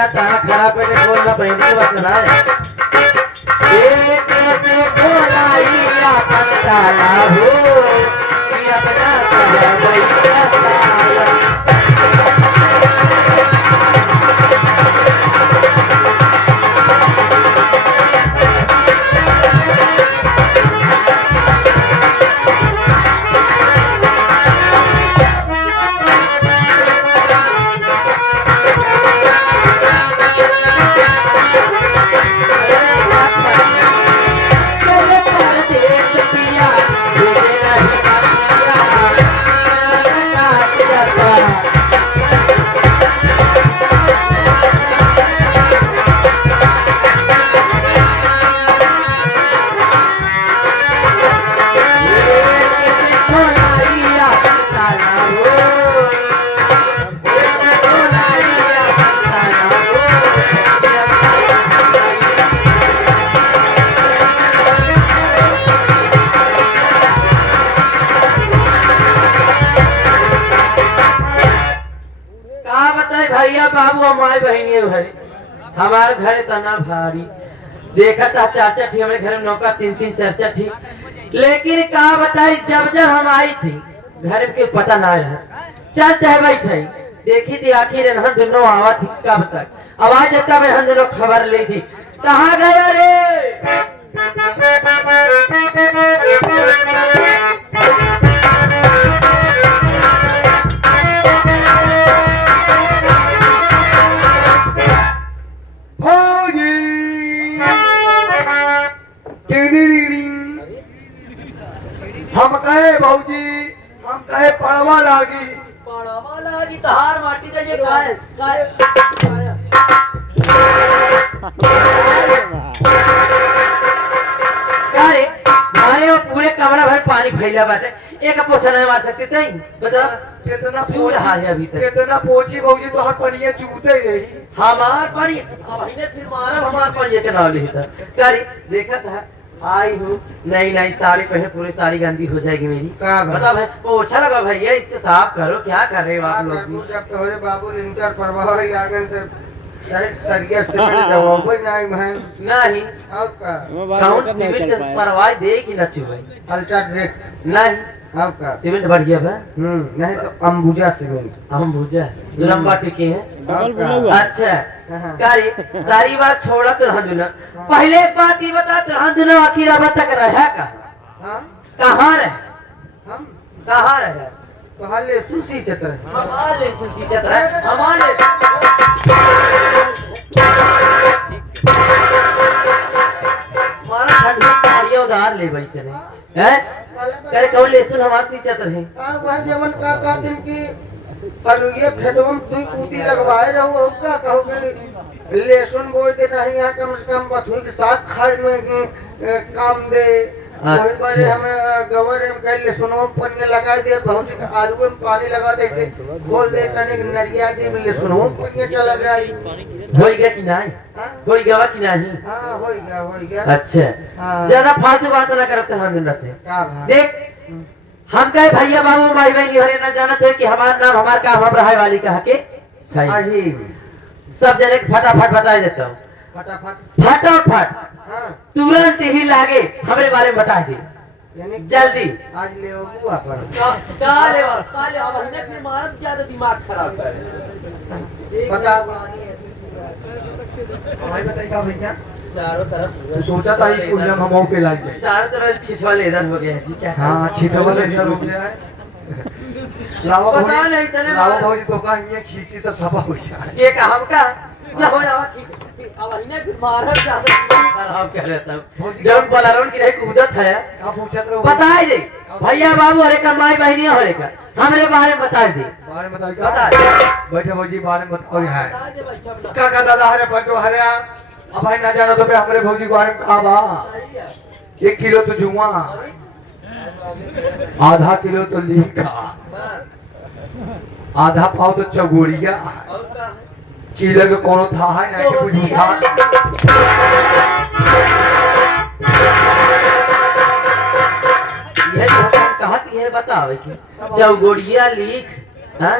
का ताला खराब करके बोलना बहन की बात ना है। एक से खोलाई अपन ताला हो कि अपना ताला भैया ताला। भैया बाबू हमारे बहनी घरे हमारे घरे तना भारी देखा था चाचा थी हमारे घर में नौका 3-3 चाचा थी। लेकिन कहा बताई जब जब हम आई थी घर में पता ना रहा चल चाहे बैठे देखी थी आखिर हम दोनों आवा थी कब तक आवाज आता मैं हम दोनों खबर ली थी कहाँ गया रे। हम कहे भाऊजी हम कहे पड़वा लागी तहार माटी दे काहे अरे मारे वो पूरे कमरा भर पानी फैला बाटे एक पोछा नहीं मार सकते थे बता कितना पूरा हाल है अभी तक कितना पोछी भाऊजी तो हर पनिया चूते ही रही हमार पानी अब ने फिर मारा हमार पानी के नाम लिखा करे देखा था आई हूँ नई नई साड़ी पहने पूरी साड़ी गंदी हो जाएगी मेरी बता भाई पोछा लगा भैया इसके साफ करो क्या कर रहे हो आप लोग। जब तुम्हारे बाबू लिंटर परवाह आ गए तो शायद सरिया सीमेंट दबाओ नहीं बहन नहीं अब का कौन सीमेंट के परवाह दे कि न चुभाई अल्ट्राटेक नहीं अब का सीमेंट बढ़िया है नहीं तो अंबुजा सीमेंट अंबुजा लंबा टिके हैं अच्छा हाँ। करे सारी बात छोड़ा तो रहन दुना पहले एक बात ये बता तो रहन दुना आखिर अब तक रहा कहाँ रहे हम कहाँ रहे पहले सुशी चतर हमारे सुशी चतर हमारे हमारा ठंडी साड़ियाँ उधार ले वैसे नहीं है करे कौन लेसुन हमारे सी चतर है वह जमन का दिन की कल ये खेतों में दुई कूदी लगवाए रहो उसका कहोगे लहसुन बोए दे नहीं है कम से कम बथुई के साथ खाए में काम दे वही बारे हमें गवर में कल लहसुनों में पानी लगा दे बहुत आलू में पानी लगा दे से खोल दे तने नरिया दे लहसुनों में पानी चला गया हो गया कि नहीं हो गया कि नहीं हां हो गया अच्छा ज्यादा फालतू बात ना करो तो हम से देख हम कहे भैया बाबू माई बहनी हरे ना जानत है कि हमारा नाम हमार काम हम रहाय वाली कहा के सब जने फटाफट बता देता हूँ फटाफट तुरंत ही लागे हमारे बारे में बता दे जल्दी आज ले बुआ पर काले अब हमने फिर मारत ज्यादा दिमाग खराब कर बता हमारे बताइएगा भैया चारों तरफ सोचा था ये कुल हम पे लाग जाए चारों तरफ छिछवा लेदर हो गया है जी क्या हां छिछवा लेदर हो गया है लाओ पता नहीं चले लाओ भाई तो का ये खींची सब छपा हो गया ये का हम का ना हो जावा अब इन्हें भी मारत ज्यादा खराब कह रहता हूं जब बलारोन की रही कूदत है आप पूछत रहो बताई दे भैया बाबू हरे का माई बहनी हरे का हमरे बारे में बता दे बारे में बताओ बता बैठे भौजी बारे में बताओ है काका दादा हरे पंजो हरे अब भाई ना जानो तो पे हमारे भौजी के बारे में कहा बा 1 किलो तो जुआ आधा किलो तो लीका आधा पाव तो चगोड़िया किलो के कोनो था है ना कि बुझी था ये कहा कि ये बतावे कि चौगोड़िया लिख हां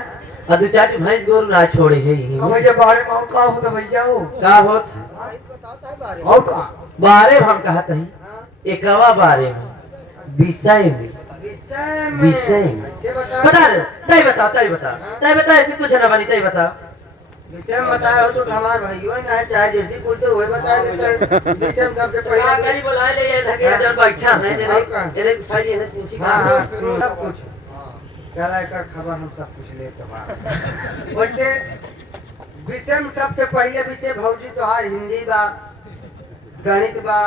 और दो चार भैंस गोरू ना छोड़े है यही अब भैया बारे में और का होता भैया हो का होत और का बारे में हम कहत हई एकवा बारे में विषय में विषय में बता दे तई बताओ ऐसे कुछ ना बनी तई बताओ विषय में बताया हो तो हमार भाइयों ही ना है, चाहे जैसी पूछते हुए बता देते हैं। विषय में सबसे पहले करी बुला ले ये लगे जब बैठा है ये उठाई ले पूछी हाँ सब कुछ चला एक खबर हम सब कुछ ले तो बोलते विषय में सबसे पहले विषय भौजी तोहार हिंदी बा, गणित बा,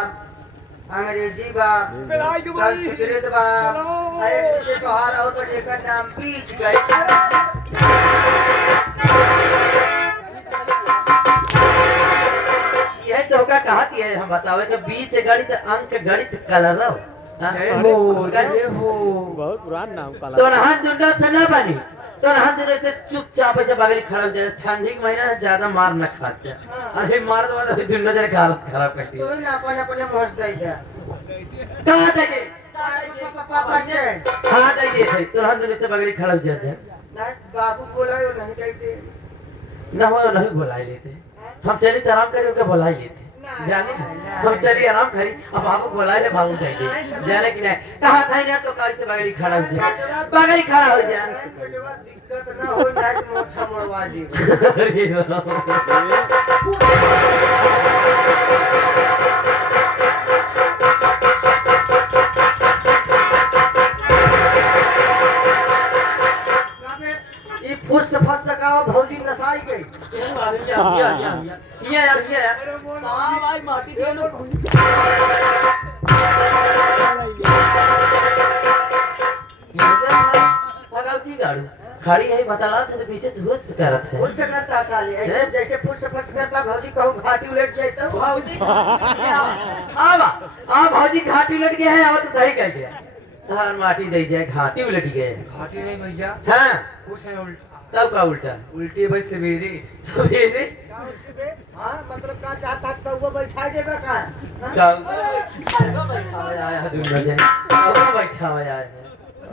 अंग्रेजी बा, संस्कृत बा, एक विषय तोहार और बचे का नाम बीज यह चौका कहा है हम बतावे के बीच गणित अंक गणित कलर बहुत पुराना नाम काला तो नहान दुंडा से ना बनी तो नहान दुंडा से चुपचाप ऐसे बगल खड़ा हो जाए ठंडी के महीना है ज्यादा मार न खाते अरे मार तो मतलब दुंडा जने हालत खराब करती है तो ना अपने मस्त दे दे कहां जाके हां दे दे तो नहान दुंडा से बगल खड़ा हो जाए ना बाबू बोला यो नहीं कहते ना हो नहीं बुला लेते हम चली तो आराम करी उनका बुला लेते जाने हम चलिए आराम करी अब आपको बुला ले भागू जाएंगे जाने की नहीं कहा था ना तो कार से बगड़ी खड़ा हो जाए बगड़ी खड़ा हो जाए दिक्कत ना हो जाए तो मोछा मोड़वा दी अरे ये फुस फस सका भौजी नसाई गई भगवती गाड़ू खड़ी है बतला थे तो पीछे से हुस करत है फुस करता खाली ऐसे जैसे फुस फस करता भौजी कहूं घाटी उलट जाए तो भौजी आ भौजी घाटी उलट गया है और तो सही कह गया धान माटी दे जाए घाटी उलट गए घाटी नहीं भैया हाँ कुछ है उल्टा तब का उल्टा उल्टी भाई सवेरे सवेरे हां मतलब का चाहता था वो बैठा देगा का बैठा हुआ है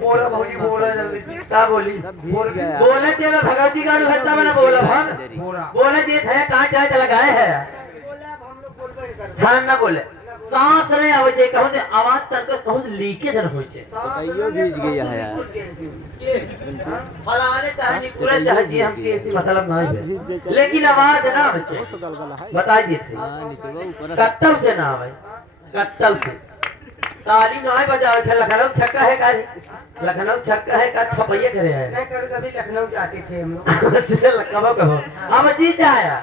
बोला भौजी बोला जल्दी से क्या बोली बोले के मैं भगवती गाड़ू है तब ना बोला हम बोला बोले जे थे टाट टाट लगाए है बोला अब हम लोग बोलबे नहीं करबे हाँ ना बोले सांस नहीं आवे छे कहूं से आवाज तक कहूं से लीकेज न होय छे कहियो भीज गया है यार फलाने चाहे नहीं पूरा चाहे जी हमसे ऐसी मतलब नहीं है लेकिन आवाज ना आवे छे तो गलगला है बता दिए थे हां नीचे ऊपर कत्तव से ना आवे कत्तव से ताली नहीं बजाओ थे लखनऊ छक्का है का रे लखनऊ छक्का है का छपैया करे है नहीं कभी कभी लखनऊ जाते थे हम लोग चल कबो कबो अब जी चाहे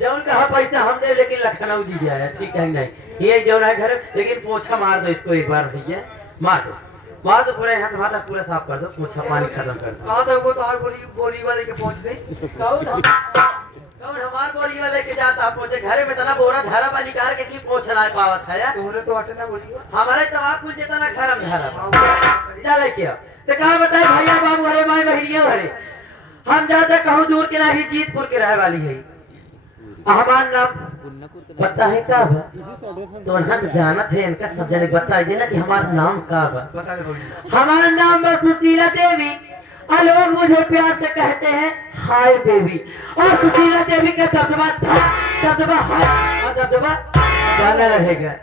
जौन कहा पैसा हम दे लेकिन लखनऊ जी जाया ठीक है नहीं ये जौन है घर लेकिन पोछा मार दो इसको एक बार भैया मार दो पूरा यहाँ से माथा पूरा साफ कर दो पोछा पानी खत्म कर दो कहा था वो तो और बोली वाले के पहुंच गई कौन हमार बोली वाले के जाता पहुंचे घरे में तना बोरा धारा पानी कार के की पोछ ना पावत है यार तोरे तो हटे ना बोली हमारे तमाक कुल जेता ना खरम धारा चले क्या तो कहा बताए भैया बाबू अरे माई बहनिया अरे हम जाते कहूँ दूर के नहीं जीतपुर के रहे वाली है हमार नाम पता है का बा तो ना जानत है इनका सब जने बता देना कि हमारा नाम का बा बता दे भौजी हमारा नाम बा सुशीला देवी और लोग मुझे प्यार से कहते हैं हाय बेबी और सुशीला देवी का दबदबा था दबदबा है और दबदबा बना रहेगा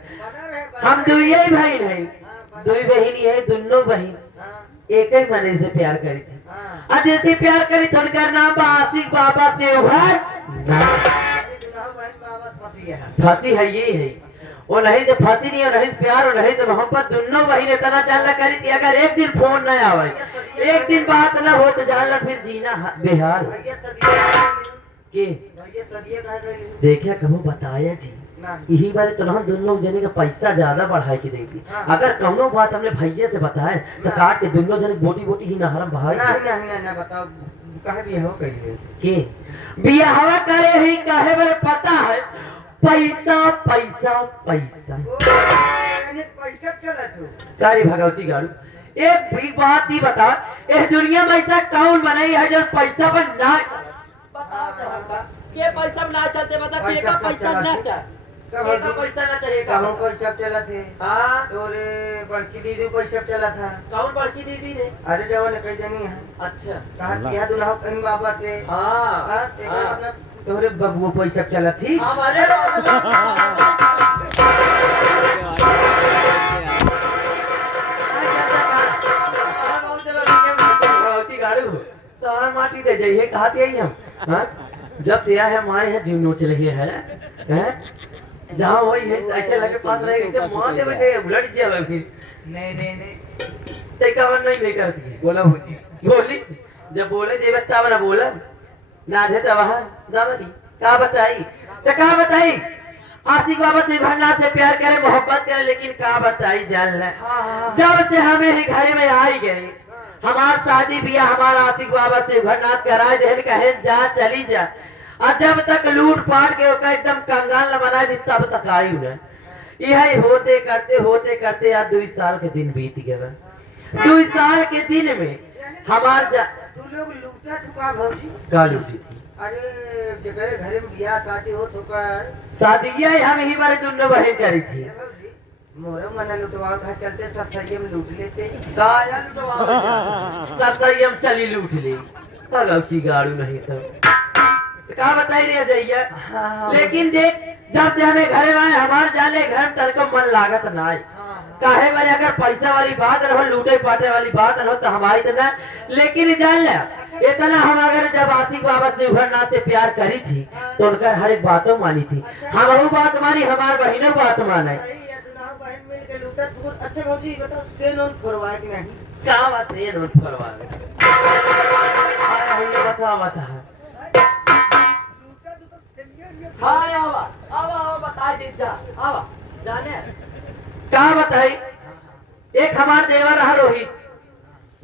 हम दो ही बहन है दो ही बहनी है दोनों बहन एक ही मने से प्यार करी थी और जैसे प्यार करी तो उनका नाम बा आशिक बाबा से फांसी है ये है वो नहीं से फांसी नहीं है नहीं से प्यार और नहीं से मोहब्बत दोनों बहन इतना जानला करी थी अगर एक दिन फोन न आवे एक दिन बात न हो तो जानला फिर जीना बेहाल के देखिए कहो बताया जी यही बारे तो हम दोनों जने का पैसा ज्यादा बढ़ाए के देगी अगर कौनो बात हमने भैया से बताए तो काट के दोनों जने बोटी बोटी ही नहरम भाई नहीं बताओ कहे भी हो कहिए के बियाहवा करे ही काहे बारे पता है पैसा पैसा पैसा पैसा चलत हो कारे भगवती गाड़ू एक भी बात ही बता इस दुनिया में ऐसा कौन बनाई है जो पैसा पर ना ये पैसा ना चलते बता पैसा पैसा ना चल इतना पैसा ना चाहिए का कहूँ कोई सब चला थे हाँ तोरे बड़की दीदी कोई सब चला था कौन बड़की दीदी ने अरे जवान कई जनी है अच्छा कहा किया दुल्हा कहीं बाबा से हाँ हाँ, तेरा हाँ। मतलब तोरे बबुआ पैसा चला थी हमारे माटी दे जाइए कहते हैं हम हाँ? जब से आया है हमारे यहाँ जीव नोच रही है हैं? जहाँ वही है ऐसे लगे पास रहेगा इसे मार दे वैसे उलट जाए फिर नहीं नहीं नहीं तैका वन नहीं करती है बोला भौजी बोली जब बोले देवे तब ना बोला ना दे तब दावरी का बताई तो का बताई आशिक बाबा से भरना से प्यार करे मोहब्बत करे लेकिन का बताई जान ले जब से हमें ही घर में आई गए हमार शादी बिया हमारा आशिक बाबा से घरनाथ कराए देन कहे जा चली जा और जब तक लूट पाट के ओका एकदम कंगाल न बना दी तब तक आई उन्हें यही होते करते यार 2 साल के दिन बीत गए 2 साल के दिन में हमार तू लोग लूटा चुका भौजी का लूटी थी अरे जगह घरे में बियाह शादी हो तो कर शादिया हम ही बारे दोनों बहन करी थी भौजी मोरे मन लुटवा खा चलते सब सही में लूट लेते दाया सब तरी हम चली लूट ली अगर की गाड़ू नहीं तो कहा बताई रही जाइए लेकिन देख जब से हमें घरे में आए हमारे जाले घर में तनका मन लागत ना आए काहे बारे अगर पैसा वाली बात रहो लूटे पाटे वाली बात रहो तो हमारी तो ना लेकिन जान ले इतना हम अगर जब आशिक बाबा से उभरना से प्यार करी थी तो उनका हर एक बातों मानी थी हम वो बात मानी हमार बहनों बात माने बहन मिल के लूटा बहुत अच्छे भौजी बताओ से नोट फोड़वाए कि नहीं कहाँ बात से ये नोट करवा आया हूँ बता बता हाँ आवा बताई दी जा आवा जाने कहाँ बताई एक हमार देवर रहा रोहित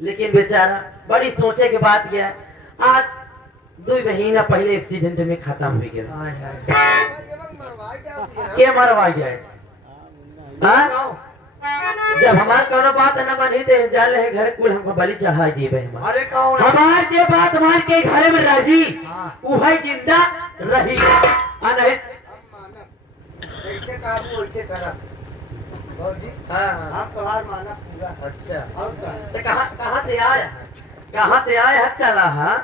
लेकिन बेचारा बड़ी सोचे के बात यह आज 2 महीना पहले एक्सीडेंट में खत्म हो गया के मरवा गया ऐसे हाँ? जब हमार कोनो बात न बनी तो जान ले घर कुल हमको बलि चढ़ाई दिए भाई अरे कौन हमार जे बात मान के घरे में रही वही जिंदा रही आ नहीं कैसे काबू वैसे करा भौजी हाँ हम तुम्हार माना पूरा अच्छा और क्या तो कहाँ से आया कहाँ से आया है चला हाँ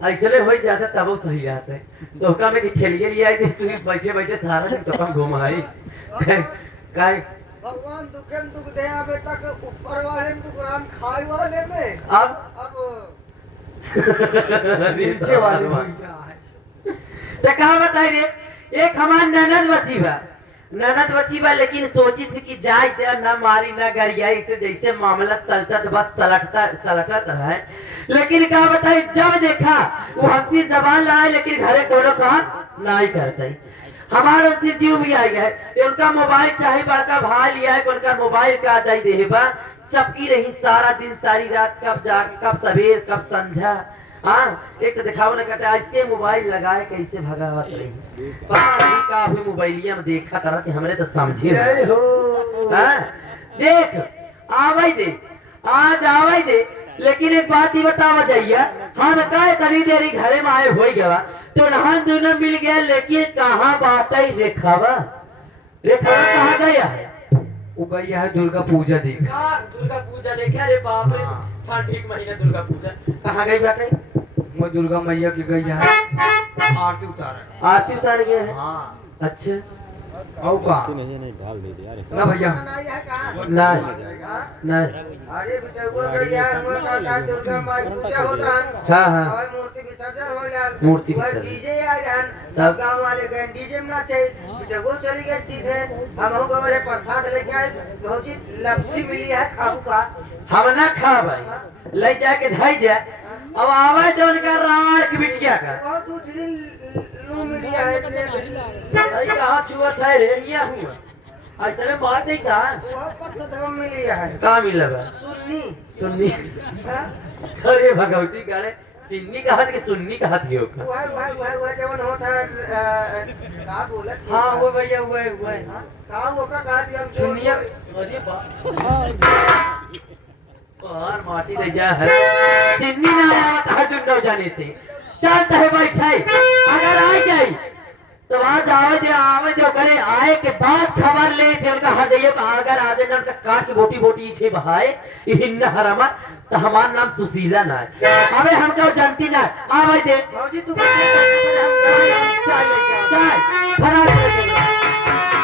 ऐसे हो जाता तब वो सही रहता है तो का में कि ठेलिए लिए आई थी तू बैठे बैठे सारा दिन तो कम घूम आई काय भगवान दुखे में दुख दे आवे तक ऊपर वाले में दुख राम खाए वाले में अब नीचे वाले में क्या है तो कहा बताई रे एक हमार ननद बची बा लेकिन सोची थी कि जाए दे ना मारी ना गरियाई इसे जैसे मामला चलता तो बस सलटत रहा है लेकिन कहा बताई जब देखा वो हमसे जबान लड़ाए लेकिन घरे कोनो काम नहीं करते हमारे उनसे जीव भी आ गया है उनका मोबाइल चाहे बड़का भाई लिया है उनका मोबाइल का दई दे बा चपकी रही सारा दिन सारी रात कब जाग कब सवेर कब संझा हाँ एक तो दिखाओ ना कहते ऐसे मोबाइल लगाए कैसे भगावत रही पता नहीं का हुई मोबाइलिया में देखा तरह कि हमने तो समझे जय हो हाँ देख आवाई दे आज आवाई दे लेकिन एक बात ही बतावा जाइए हम कहे तनी देरी घरे में आए हो गया तो नहान दोनों मिल गया लेकिन कहाँ बात है रेखावा कहाँ गया है वो गया है दुर्गा पूजा देख दुर्गा पूजा देखा रे बाप रे ठंड ठीक महीना दुर्गा पूजा कहाँ गई बात है वो दुर्गा मैया की गई है आरती उतारा आरती उतार गया है हाँ अच्छा औ का नहीं ढाल दे दिया अरे ना भैया नहीं है कहां नहीं नहीं अरे बेटा वो गया हुआ का दुर्गा माई पूजा हो रहा है हाँ हाँ और मूर्ति विसर्जन हो गया मूर्ति वो विसर्जन। डीजे आ गया सब गांव वाले गए डीजे में नाचे बेटा वो चली गई सीधे हम हो गए प्रसाद लेके आए भौजी लपसी मिली है खाऊ का हम ना खा भाई ले जाके धाई दे अब आवाज जो उनका रावण की बिटिया का बहुत दूसरी लू मिली है भाई कहाँ छुआ था रे ये हुआ ऐसे में बात है का बहुत प्रसाद हम मिली है कहाँ मिला बा सुन्नी सुन्नी हाँ? अरे भगवती गाड़े सिन्नी का हाथ की सुन्नी का हाथ हो का वो जवन होता है का बोलत हाँ वो भैया हुआ है का वो का कहा दिया हम सुनिया अरे बाप और माटी दे जा है सिन्नी ना आया था जुन्नो जाने से चलता है बैठाई अगर आ जाए तो वहां जावे दे करे आए के बाद खबर ले थे उनका हर जाइए का अगर आज न उनका काट के बोटी बोटी छे बहाए हिन्ना हरामा तो हमार नाम सुशीला ना है अबे हमको जानती ना आवे दे भौजी तू हम चाय लेके आ। चाय फरा दे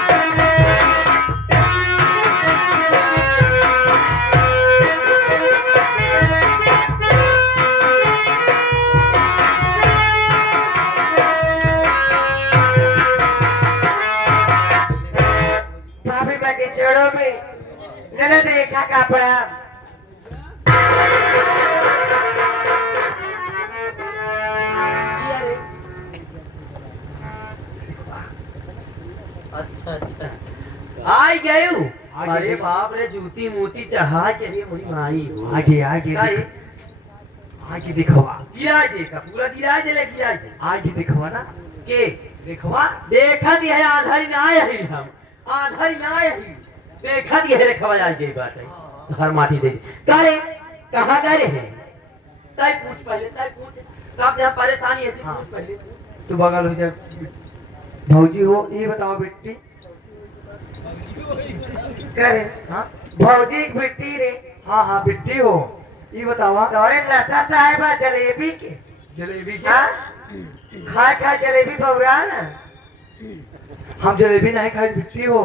भाभी मैं किचड़ों में मैंने देखा कपड़ा अच्छा अच्छा आई गए अरे बाप रे जूती मूती चढ़ा के लिए मुड़ी माई आगे काहे? आगे दिखवा गिराए देखा पूरा गिराए दे ले गिराए दे आगे दिखवा ना के दिखवा देखा दिया है आधारी ना आया ही हम आधारी ना आया ही देखा दिया है रे खवा जाए गई बात है हर माटी दे काहे कहां गए हैं ताई पूछ पहले ताई पूछ कब से हम परेशानी ऐसी हाँ। पूछ पहले तू बगल हो जा भौजी हो ये बताओ बेटी करे हाँ भौजी की बेटी रे हाँ बेटी हो ये बतावा तोरे नशा साहेबा जलेबी के जलेबी हाँ क्या खा खा जलेबी पौरा ना हम जलेबी नहीं खाई बेटी हो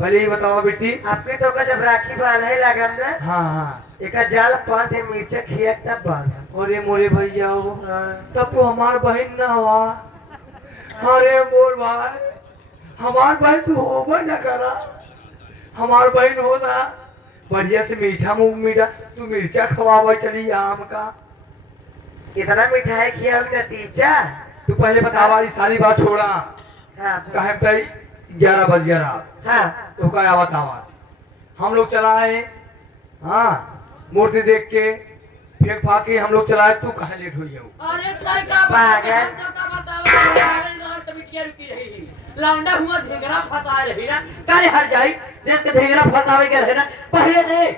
पहले ये बताओ बेटी आपके तो का जब राखी बांधे लगन ना हाँ हाँ एक जाल 5 मिर्चा खिया तब बांधा अरे मोरे भैया हो हाँ। तब तो हमार बहन ना हुआ अरे मोर भाई हमार बहन तू होबे न करा हमार बहन हो ना बढ़िया से मीठा मुंह मीठा तू मिर्चा खवावा चली आम का इतना मिठाई खिया नतीजा तू पहले बतावा ये सारी बात छोड़ा हाँ कहे बताई 11 बज गया रात हाँ तो क्या बतावा हम लोग चलाए हाँ मूर्ति देख के फेंक फाक के हम लोग चलाए तू कहाँ लेट हुई है अरे ताई का पागल। हम तो का बतावा गांव तो बिटिया रुकी रही लौंडा हुआ ढेंगरा फंसा रही ना काहे हर जाई देख के ढेंगरा फंसावे के रहे ना पहले दे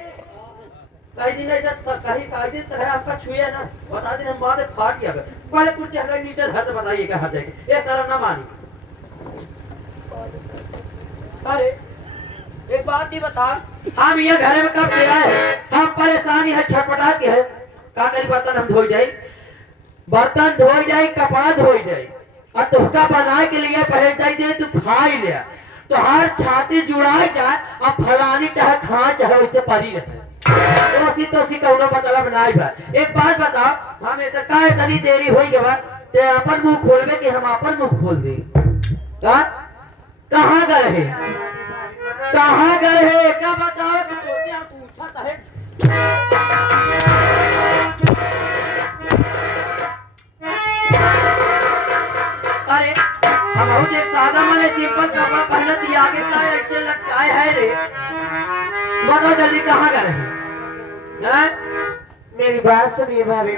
कई दिन ऐसा कहीं दिन तरह आपका छुए ना बता दिन हम बाद में फाट गया पहले कुछ हमारे नीचे धर तो बताइए कहाँ जाएगी एक तरह ना मानी अरे एक बात ही बता हम ये घर में कब गिरा है हम परेशानी है छटपटा के है का करी बर्तन हम धोई जाए बर्तन धोई जाए कपड़ा धोई जाए और तुहका बनाए के लिए पहन जाए दे तू खाई ले तो हर छाती जुड़ाए जाए और फलानी चाहे खा चाहे वैसे परी रहे तो उसी कौनो मतलब नहीं बा एक बात बताओ हम इतना काहे तनी देरी होई के बाद ते अपन मुंह खोलबे कि हम अपन मुंह खोल दे हां कहां गए हैं कहां गए हैं क्या बताओ कि टोटियां पूछा है अरे हम बहुत एक सादा माने सिंपल कपड़ा पहना दिया आगे का ऐसे लटकाए है रे बताओ जल्दी कहां गए हैं मेरी बात सुनिए भाभी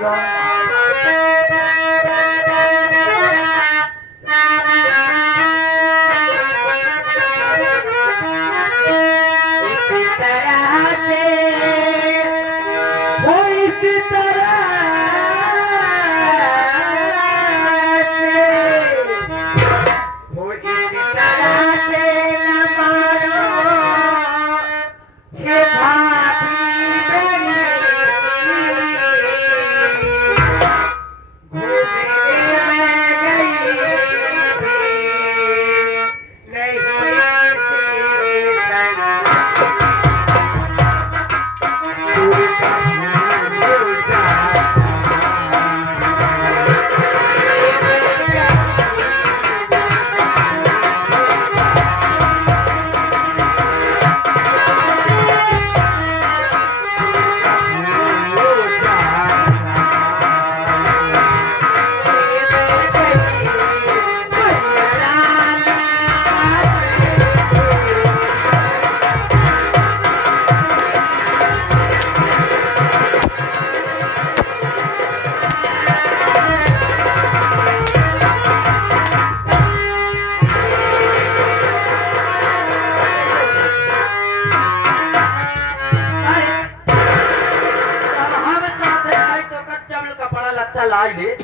लाई ले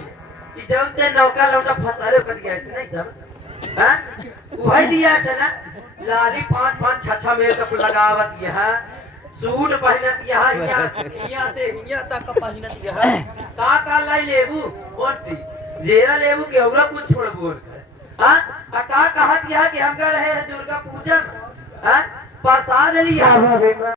कि जब ते नौका लौटा फसारे कर गया नहीं सब हाँ? वही दिया था ना लाली 5-5 6 मेकअप लगावत यह सूट पहनत यहाँ से यहाँ तक पहनत यह का लाई लेबू कौन सी जेरा लेबू के हमरा कुछ छोड़बू उनकर हाँ का कहत यह कि हम कर रहे हैं दुर्गा पूजा में हाँ प्रसाद लिया